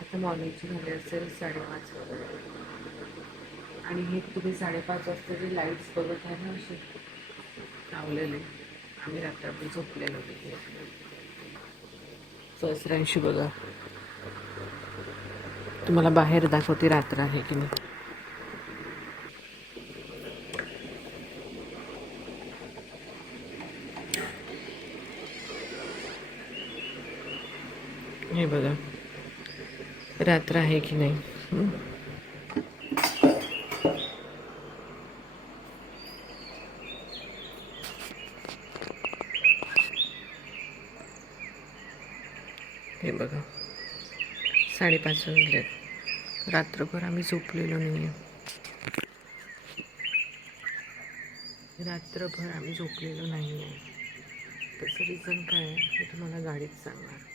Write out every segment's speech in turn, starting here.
आता मॉर्निंगची झाली असेल 5:30 वगैरे. आणि हे तुम्ही 5:30 वाजता जे लाईट्स बघत आहे ना असे लावलेले, आम्ही रात्रभर झोपलेलो तिथे. सहस्रांशी बघा, तुम्हाला बाहेर दाखवते रात्र आहे की नाही. हे बघा रात्र आहे की नाही. हे बघा 5:30 वाजले. रात्रभर आम्ही झोपलेलो नाही आहे. रात्रभर आम्ही झोपलेलो नाही आहे. त्याचं रिझन काय आहे हे तुम्हाला गाडीत सांगणार.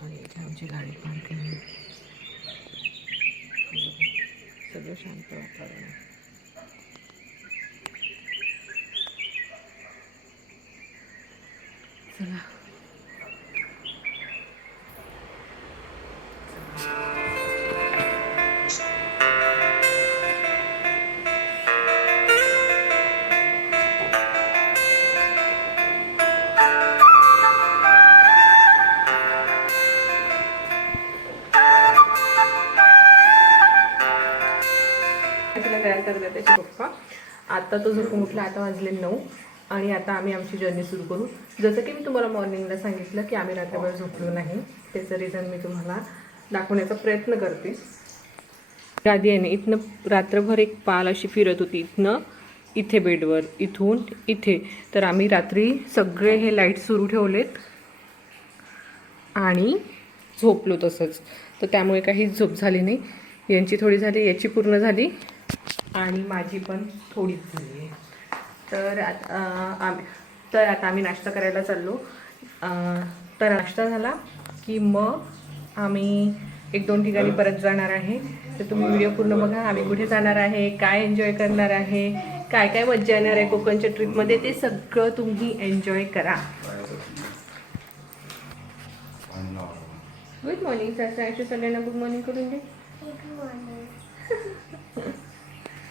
आणि इथे आमची गाडी पार्किंग आहे. सगळं शांत वातावरण आहे. चला तिला तयार करत आहे त्याचे पप्पा. आता तो झोपून उठला. आता वाजले 9 आणि आता आम्ही आमची जर्नी सुरू करू. जसं की मी तुम्हाला मॉर्निंगला सांगितलं की आम्ही रात्रभर झोपलो नाही, त्याचं रिझन मी तुम्हाला दाखवण्याचा प्रयत्न करते. आधी आहे ना इथनं रात्रभर एक पाल अशी फिरत होती, इथनं इथे बेडवर, इथून इथे. तर आम्ही रात्री सगळे हे लाईट सुरू ठेवलेत आणि झोपलो तसंच. तर त्यामुळे काहीच झोप झाली नाही. यांची थोडी झाली, याची पूर्ण झाली आणि माझी पण थोडीच झाली आहे. तर आता आम्ही नाश्ता करायला चाललो. तर नाश्ता झाला की मग आम्ही 1-2 ठिकाणी परत जाणार आहे. तर तुम्ही व्हिडिओ पूर्ण बघा. आम्ही कुठे जाणार आहे, काय एन्जॉय करणार आहे, काय काय मज्जा येणार आहे कोकणच्या ट्रिपमध्ये, ते सगळं तुम्ही एन्जॉय करा. गुड मॉर्निंग सासू. सगळ्यांना गुड मॉर्निंग करून दे.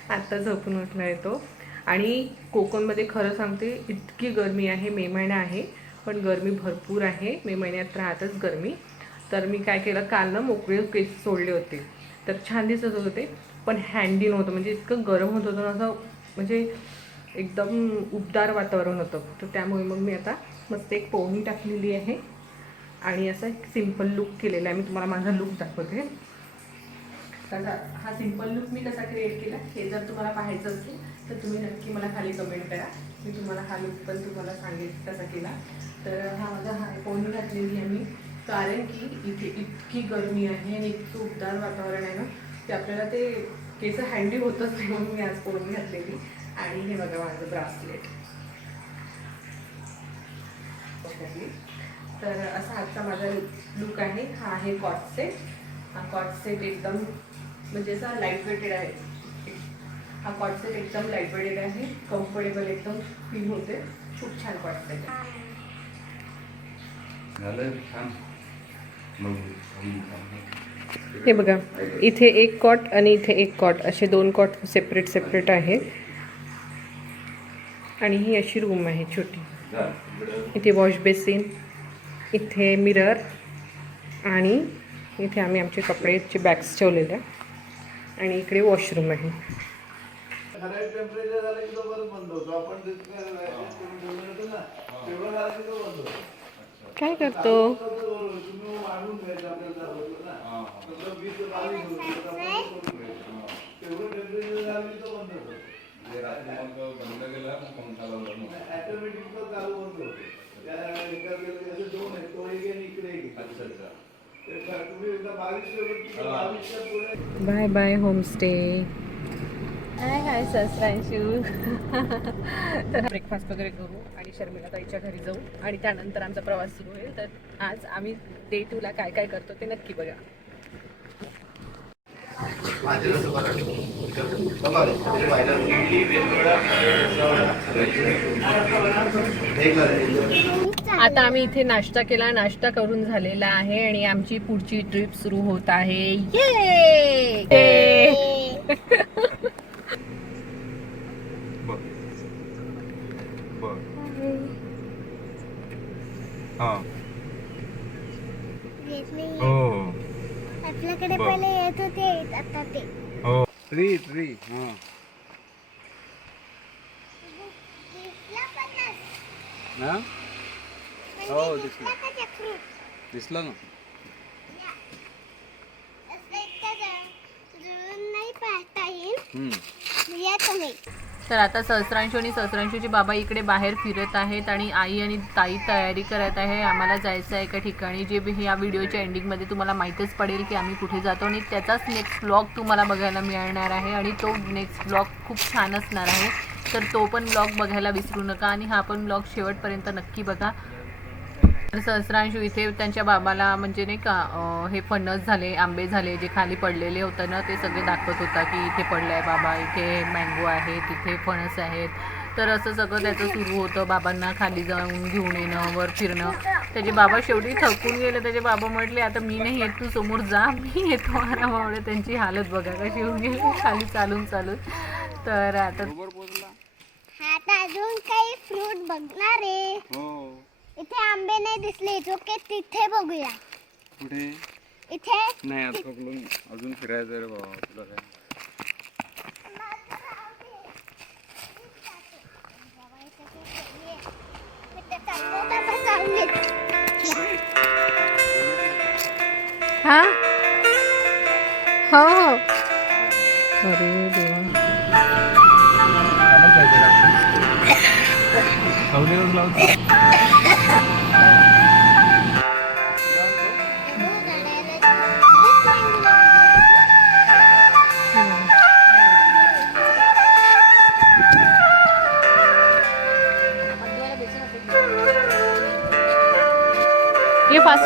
आत्ता झोपून उठला आहे तो. आणि कोकणमध्ये खरं सांगते इतकी गरमी आहे. मे महिना आहे पण गरमी भरपूर आहे. मे महिन्यात राहतच गरमी. तर मी काय केलं, काल ना मोकळे केस सोडले होते. तर छान दिसत होते पण हँडी नव्हतं. म्हणजे इतकं गरम होत होतं ना, असं म्हणजे एकदम उबदार वातावरण होतं. तर त्यामुळे मग मी आता मस्त एक पोहणी टाकलेली आहे आणि असा एक सिम्पल लुक केलेला आहे. मी तुम्हाला माझा लुक दाखवते. तर हा सिम्पल लुक मी कसा क्रिएट केला हे जर तुम्हाला पाहायचं असेल तर तुम्ही नक्की मला खाली कमेंट करा. मी तुम्हाला हा लुक पण तुम्हाला सांगेल कसा केला. तर हा माझा पोहणी घातलेली आहे मी, कारण की इथे इतकी गरमी आहे आणि इतकं उबदार वातावरण आहे ना, की आपल्याला ते केस हँडी होतच नाही. म्हणून मी आज पोहणी घातलेली. आणि हे बघा माझं ब्रासलेट. तर असा आजचा माझा लुक आहे. हा आहे कॉट सेट. हा कॉट सेट एकदम म्हणजे असा लाईट वेटेड आहे. हा कॉट सेट एकदम लाईट वेटेड आहे, कम्फर्टेबल एकदम फील होते. खूप छान कॉट सेट आहे. हे बघा इथे एक कॉट आणि इथे एक कॉट, असे 2 कॉट सेपरेट सेपरेट आहे. आणि ही अशी रूम आहे छोटी. इथे वॉश बेसिन, इथे मिरर आणि इथे आम्ही आमचे कपडेचे बॅग्स ठेवलेले आहे. आणि इकडे वॉशरूम आहे. काय करतो? Bye bye homestay. Hi hi Sahasranshu. तर ब्रेकफास्ट वगैरे करू आणि शर्मिला ताईच्या घरी जाऊ आणि त्यानंतर आमचा प्रवास सुरू होईल. तर आज आम्ही डे 2 ला काय काय करतो ते नक्की बघा. आता आम्ही इथे नाश्ता केला, नाश्ता करून झालेला आहे आणि आमची पुढची ट्रिप सुरू होत आहे. ये आपल्याकडे पहिले येत होते, आता ते ट्री ट्री हां ना. हो दिसला ना. नाही पाहता येईल या तुम्ही. तर आता सहस्रांशू आणि सहस्रांशूचे बाबा इकडे बाहेर फिरत आहेत आणि आई आणि ताई तयारी करत आहे. आम्हाला जायचं आहे एका ठिकाणी, जे या व्हिडिओच्या एंडिंगमध्ये तुम्हाला माहीतच पडेल की आम्ही कुठे जातो आणि त्याचाच नेक्स्ट ब्लॉग तुम्हाला बघायला मिळणार आहे आणि तो नेक्स्ट ब्लॉग खूप छान असणार आहे. तर तो पण ब्लॉग बघायला विसरू नका आणि हा पण ब्लॉग शेवटपर्यंत नक्की बघा. तर सहस्रांशू इथे त्यांच्या बाबाला म्हणजे नाही का हे फणस झाले, आंबे झाले जे खाली पडलेले होतं ना, ते सगळे दाखवत होता की इथे पडलं आहे बाबा, इथे मँगो आहे, तिथे फणस आहेत. तर असं सगळं त्याचं सुरू होतं. बाबांना खाली जाऊन घेऊन येणं, वर फिरणं. त्याचे बाबा शेवटी थकून गेले. त्याचे बाबा म्हटले आता मी नाही येत, तू समोर जा, मी येतो आरामामुळे. त्यांची हालत बघा कशी होऊन गेली खाली चालून चालून. तर आता अजून काही फ्रूट बघणार आहे. इथे आंबे नाही दिसले, ओके तिथे बघूया. कुठे? इथे नाही आता अजून फिरायचं रे बाबा तुला काय. हा हो हो. अरे देवा. ये फास्ट.